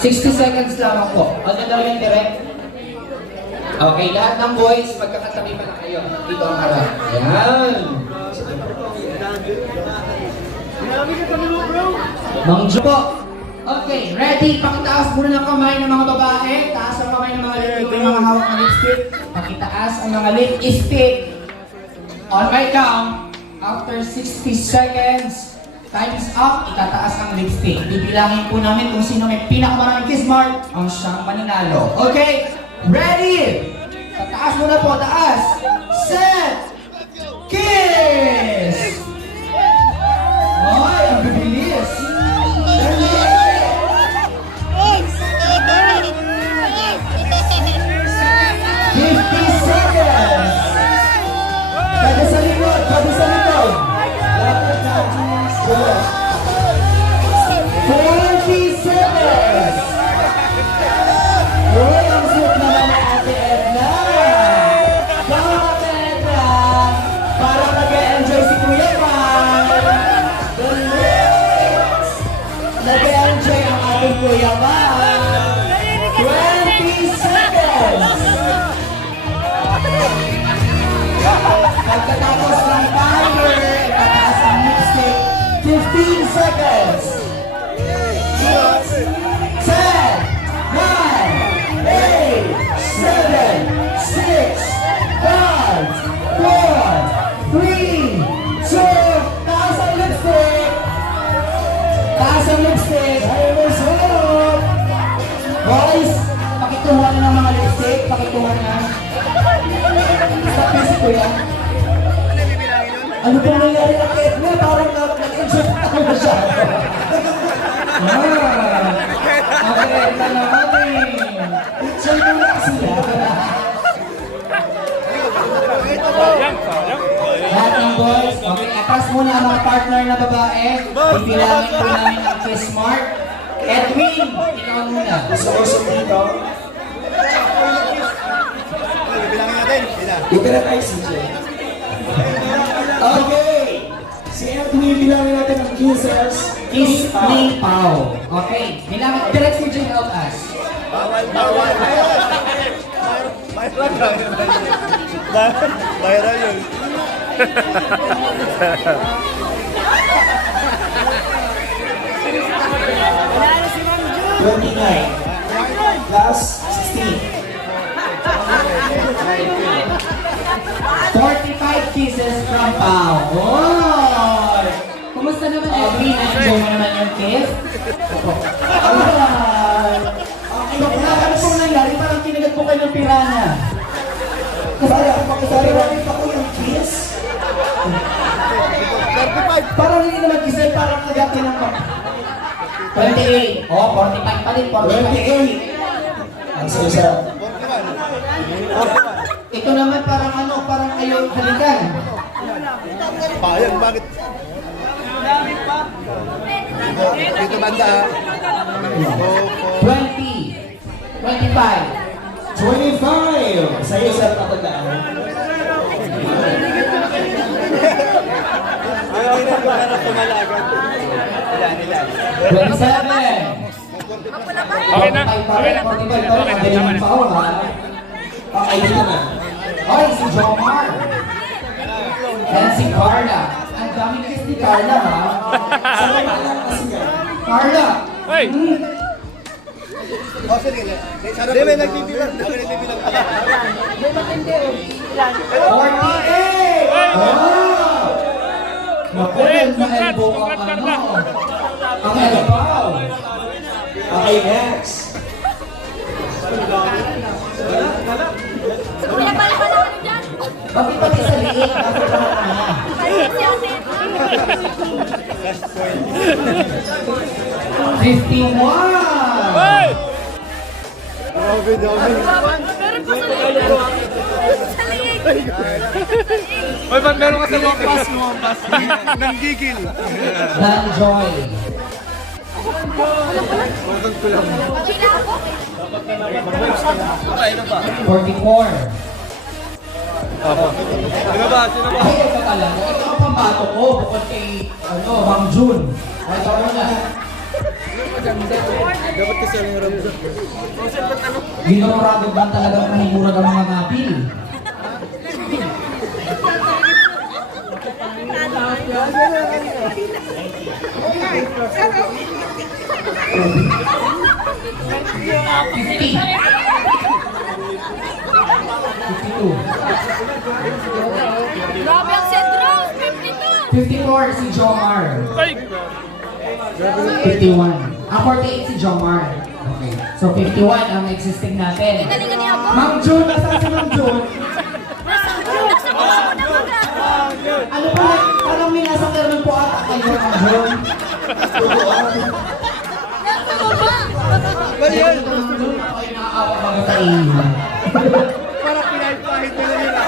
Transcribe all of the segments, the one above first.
60 seconds lamang po. Ano daw yung direct? Okay, lahat ng boys, magkakatabi pa na kayo. Dito ang harap. Ayan. Mang Jo po. Okay, ready? Pakitaas muna ng kamay ng mga babae. Taas ang kamay ng mga lalaki, yung mga hawak ng lipstick. Pakitaas ang mga lipstick. On my count, after 60 seconds, time is up, itataas ang lipstick. Bibilangin po namin kung sino may pinakamaraming kiss mark ang siyang mananalo. Okay? Ready? Tataas muna po, taas. Set! Kiss! Ay, ang bibilis. 50 seconds! Kada sa likod, kada sa likod. 40 seconds! Uy, ang suit naman ni Ate Edna! Ate Edna! Para nag-enjoy si Kuya Pan! Nag-enjoy ang ating Kuya Pan! 20 seconds! Pagkatapos ng timer, itataas ang lipstick. 15 seconds! 10, 9, 8, 7, 6, 5, 4, 3, 2, taas ang lipstick! Taas ang lipstick! Ayaw mo suot! Boys, pakituha na ng mga lipstick. Pakituha na. Stop yung si Kuya. Ano pong nangyari na kay Edna? Parang nag-enjoy ako na siya. Okay, Edna naman eh. Enjoy mo na siya. Lahat ng boys, okay, atras muna ang mga partner na babae. Ibilangin po namin ang kiss mark. Edwin, ikaw muna. Usok-usok dito. Dito na tayo, CJ. Okay. Si Edwin, bilangin natin ang kisses. Kiss me, Pao. Okay, bilangin. Direct si Jay help us. Viral yun. Plus 16. 45 kisses from Pao. Oh! Kumusta naman, Edwin? Na-enjoy mo naman yung kiss? Ano pong nangyari? Parang kinagat po kayo ng pirana. Sorry pa ko yung kiss. Parang hindi naman kiss, parang kagatin ng 28. Oh, 45 pa rin. 28. Ang sisa. Ito naman parang parang ayaw halikan. Bayang, bakit? Dito banda. 20. 25. 25. Sa'yo, sir, tatandaan. Ayaw na para tumalagan. Ilan. 27. Okay na. Okay na. Okay na. Okay, dito na. Oy, si Jomar. And si Carla. Ang daming kiss ni Carla, ha? Saan na lang kasi yan? Carla! Hey! Oh, sige. Hindi, may nagbibilang. May nagbibilang pala. 48! Oh! Naku, nag-elbow ang ang elbow. Okay, next. Kuya, pala ka dyan. Bakit pati sa liit? Bakit lahat na? Ayun si Ate. 51! Hey! Grabe, dami. Meron po sa liit. Sa liit. Oy, ba't meron ka sa lumabas? Nanggigil. Nanjoy. Pila ako. 44. Sino ba? Ay, ito talaga. Ito ang pambato ko bukod kay, Mang Jun. Ay, ito na. Dapat kasi lang yung Ramza. Ginomorado ba talagang mahimurag ang mga mapil? Grabe ang sentro! 52! 54 si Jomar. Ay! 51. 48 si Jomar. Okay. So 51 ang existing natin. Galingan niya ako. Ma'am June, nasaan si Ma'am June? Nasa puso na mga. Ano pa? Parang may nasa termin po ata kayo, Ma'am June. Nasa baba. Mali yan! Ma'am June, ako ay nakakawa bago sa iyo. Parang pinahit-pahit nila nila.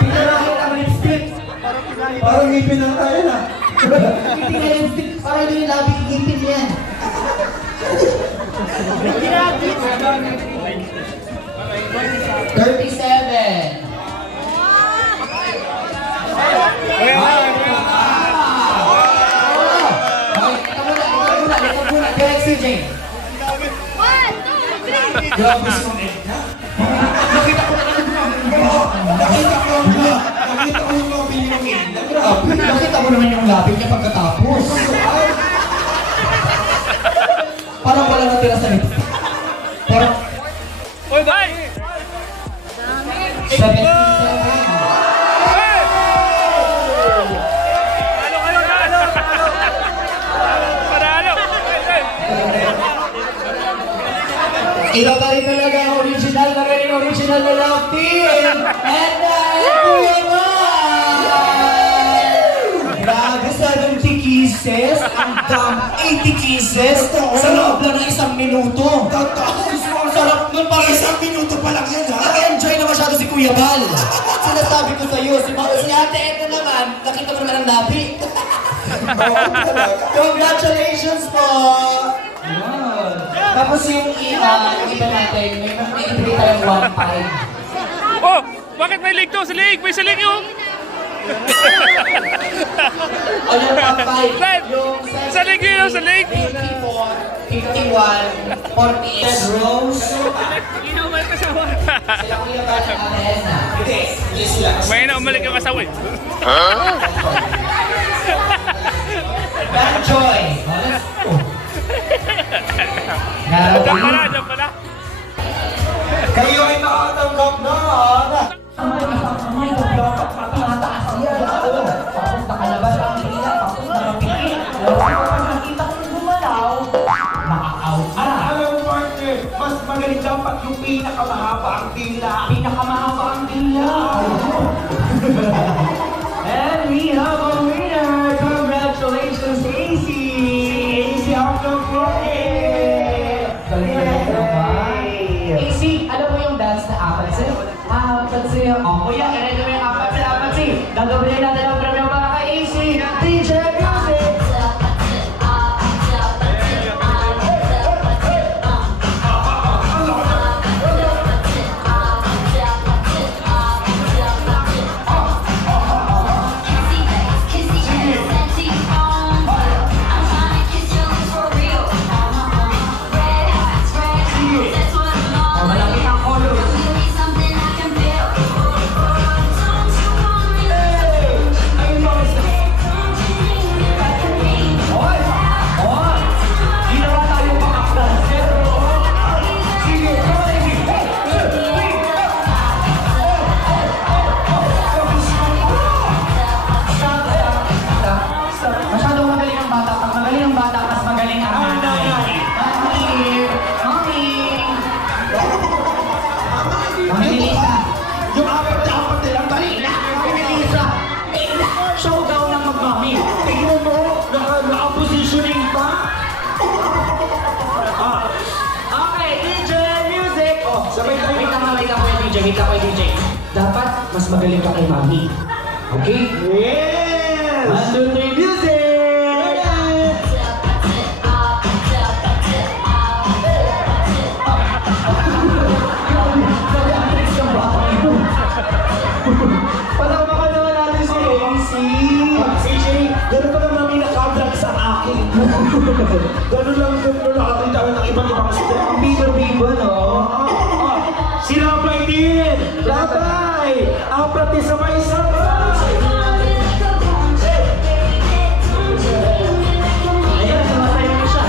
Pinarahit ang lipstick. Parang ngipin lang tayo na. Hindi na lipstick. Parang hindi yung labi ngipin yan. $37. Direct CJ. 1, 2, 3. Grabe si Ma'am Edna. Nakita ko yung labi ni Ma'am Edna. Grabe. Nakita mo naman yung labi niya pagkatapos. Parang wala natira sa lipstick. Parang Oy, bye! 77. Ano kayo? Panalo! Iba pa rin talaga ang original na love team. And Kuya Man! Grabe, 70 kisses. Hanggang 80 kisses sa loob lang ng isang minuto. Ang sarap nun, parang isang minuto pa lang yan, ha? Nag-enjoy na masyado si Kuya Bal. Sinasabi ko sa'yo, si Ate Edna naman, nakita mo naman ang labi. Congratulations po! Yun. Tapos yung iba natin, may ibigay tayong 1.5. Oh! Bakit may leg to? Sa leg! May sa leg yung! O yung 1.5, Live! yung Sa leg yun! Sa leg! 54, 51, 48 rows. Sila Kuya Bal at Ate Edna. Hindi sila. May na umalik yung asawa eh. Bad Joy. Diyan pala! Diyan pala! Kayo ay makatanggap na! Alam mo, partner, mas magaling dapat yung pinakamahaba ang dila. Pinakamahaba ang dila. And we have a winner! Congratulations, AC! AC out of play! AC, alam mo yung dance na apatsi? Apatsi. O, kuya, i-ready mo yung apatsi. Gagawin natin ang premyo para kay AC. DJ Music! Malapit ang chorus. Masyadong magaling ang bata. Pag magaling ang bata, mas magaling ang nanay. Mami Lisa. Yung apat nilang balila. Mami Lisa. Showdown ng magmami. Tingnan mo, naka-positioning pa. Okay, DJ Music! Oh, Sabay tayo. wait lang, Kuya DJ. Wait lang, Kuya DJ. Dapat mas magaling ka kay Mami. Okay? Yes! 1, 2, 3, music! Palakpakan naman natin si AC. CJ, gano'n pa naman may nakadrag sa akin. Ganun lang kung nakakita ko ng iba't ibang step. Ang biba-biba, no? Sila pa din! Labay! Apat din sabay-sabay! Ayan, sumasayo na siya.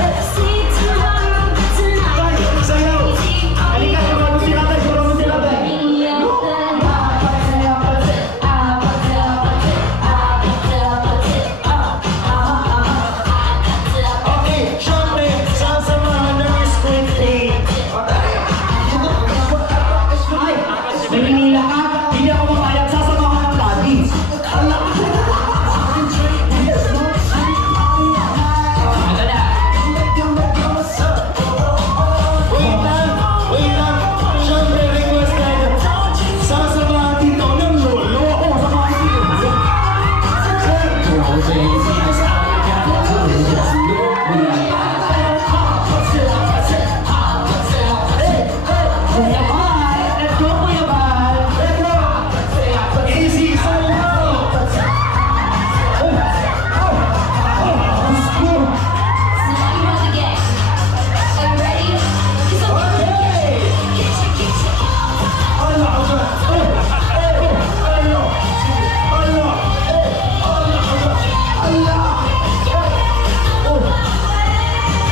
Sayaw! Halika, sumasayo mo sila tayo, sumasayo mo sila tayo. Okay, syempre, sasamahan ng squid tape. Ay! Nanginila ka? Hindi ako mapayag sasamahan ng daddy. Ano na? Wait lang! Syempre, requested. Sasamahan dito ng lolo. Samahan dito. Kuya Bal! Let's go, Kuya Bal! Easy, sayaw!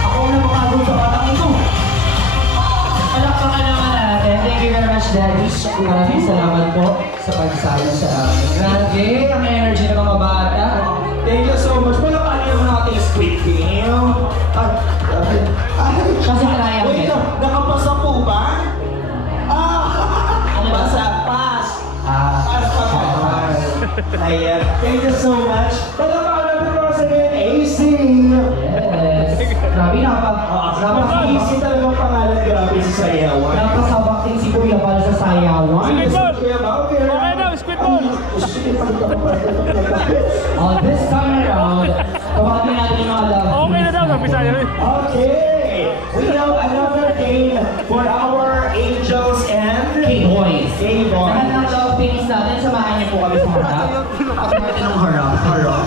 Ako na makagod sa batang ito. Palakpakan naman natin. Thank you very much, Daddy. Maraming salamat po sa pagsama sa amin. Grabe, ang energy ng mga bata. Thank you so much. Wala pa rin yung ating squid game. Kasi kaya mo Wait eh. lang, nakapasa po ba? Ano ba? Basa, pass. Ah, Pass pa ba? Pass. Ayan. Thank you so much. Wala pa natin ko sa AC. yes. Grabe, Easy talaga ang pangalan. Grabe sa sayawan. napasabak din si Kuya Bal sa sayawan. Kuya Bao, Okay daw, squid ball. Oh, this time around, tawagin natin yung mga love. Okay na daw, sabi sa'yo eh. Okay, we have another game for our angels and K-boys. K-boys. Lahat ng love feelings natin, samahan niyo po kami sa harap. At natin ang harap.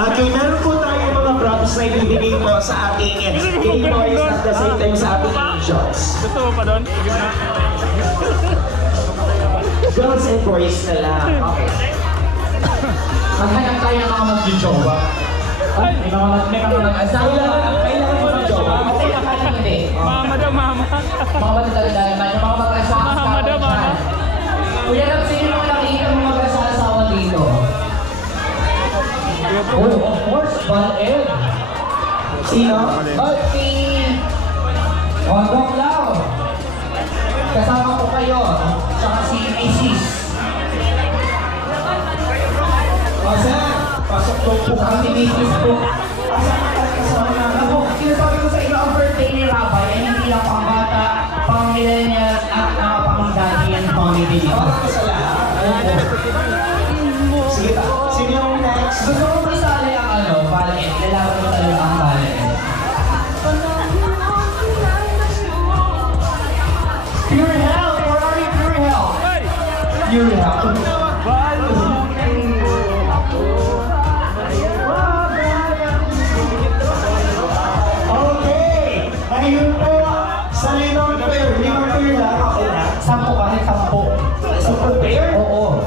Okay, meron po tayo mga props na ibibigay po sa ating K-boys at the same time sa ating angels. Gusto mo pa doon? Sige na. Girls and boys na lang. Okay. Maghanap tayo ng mga mag-jowa. Ay! May mga mag-asawa. Kailangan mo ng jowa. Okay, akala hindi. Mama daw, mama. Mga matatagal man, yung mga mag-asawa. Mama daw, mama. Kuya Ram, sino yung nakikita ng mga mag-asawa dito? Oh, of course, Val-Ed. Sino? Si... Dok Lau. Kasama ko kayo. Tsaka si Macy's. Sir, pasok po po Tsaka si Macy's po. Ako, sinasabi ko sa inyo, ang birthday ni Rabay ay hindi lang pang bata, pang millennials at pang daddy and mommy din. Para sa lahat. Sige pa. Sino yung next? Gusto ko masali ang Val-Ed. Lalaman ko talaga ang Val-Ed. Pure health! Where are you, Pure health? Hey! Pure health. Balo! Okay! Ngayon po, sa limang pair lang ako na. 10 kahit 10. Super pair? Oo.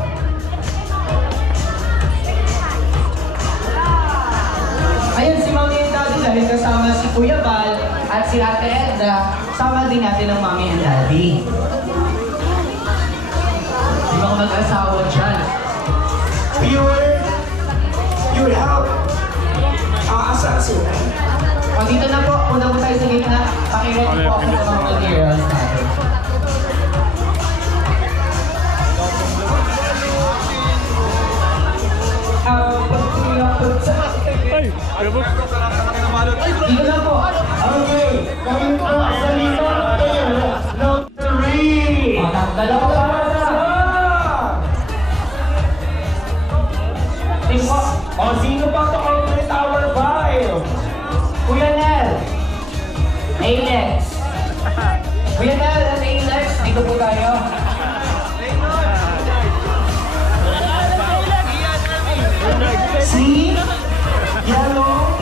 Ayun, si Mami and Daddy dahil kasama si Kuya Val at si Ate Edna, sama din natin ang Mami and Daddy. Yung mga mag-asawa dyan. Pure health. Aasa sila. O dito na po, una po tayo sa gitna. Pakiready po ako sa mga materials natin. Ay! Ano ba? Dito na po. Okay, ngayon po sa limang pair ng 3. O, dalawa para sa... Team po. O, sino pa ito ultimate tower 5? Kuya Nel. Alex. Kuya Nel at Alex, dito po tayo. Si Yellow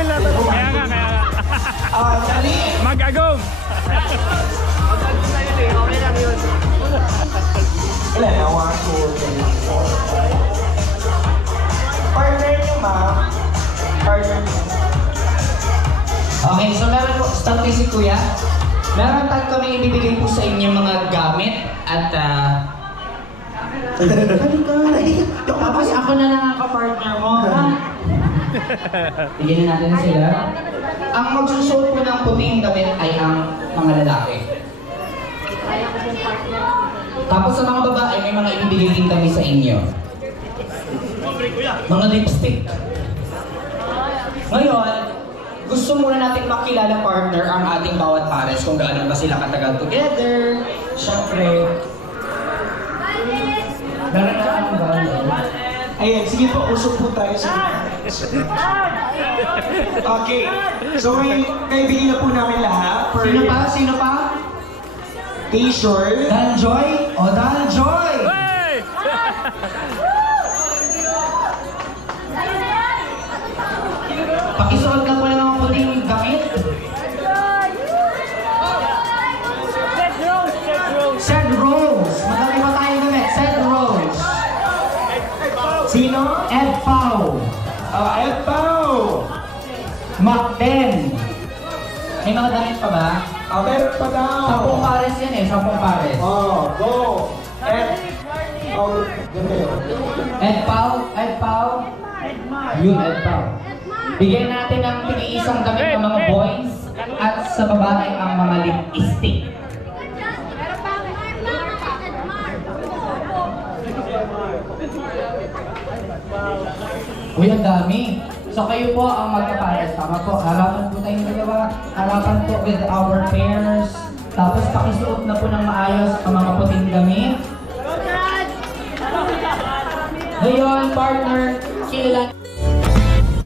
Will na to. Kaya nga. Dali! Mag-agong. Ilan na? 1, 2, 3, 4, 5. Partner niyo, ma'am. Partner niyo. Okay, so meron po, start si Kuya. Meron tayo kami ibibigay po sa inyo mga gamit at tapos ako na lang ang kapartner mo, ha? Bigyan na natin sila. Ang magsusuot po ng puting damit ay ang mga lalaki. Tapos sa mga babae, may mga ibibigay din kami sa inyo. Mga lipstick. Ngayon, gusto muna natin makilala partner ang ating bawat pares kung gaano ba sila katagal together. Siyempre, daranasan ba? Ayan, sige po, usok po tayo sa Okay, so may bigyan na po namin lahat. Per Sino pa? Sino pa? T-shirt. Danjoy? O Danjoy! Hey! Pakisuot ka po lang ang puting damit. Sed Rose. Madami pa tayo damit. Sed Rose. Sino? Ed Pau. Ed Pau. Macden. May mga damit pa ba? Meron pa daw. 10 pares yan eh. 10 pares. Go. Ed. Ganda yun. Ed Pau. Ed Pau. Yun, Ed Pau. Bigyan natin ng tig-iisang damit ng mga boys at sa babae ang mga lipstick. Uy, ang dami. So kayo po ang magkapares. Tama po. Harapan po tayong dalawa. Harapan po with our pairs. Tapos pakisuot na po ng maayos ang mga puting damit. Ngayon, partner, kailan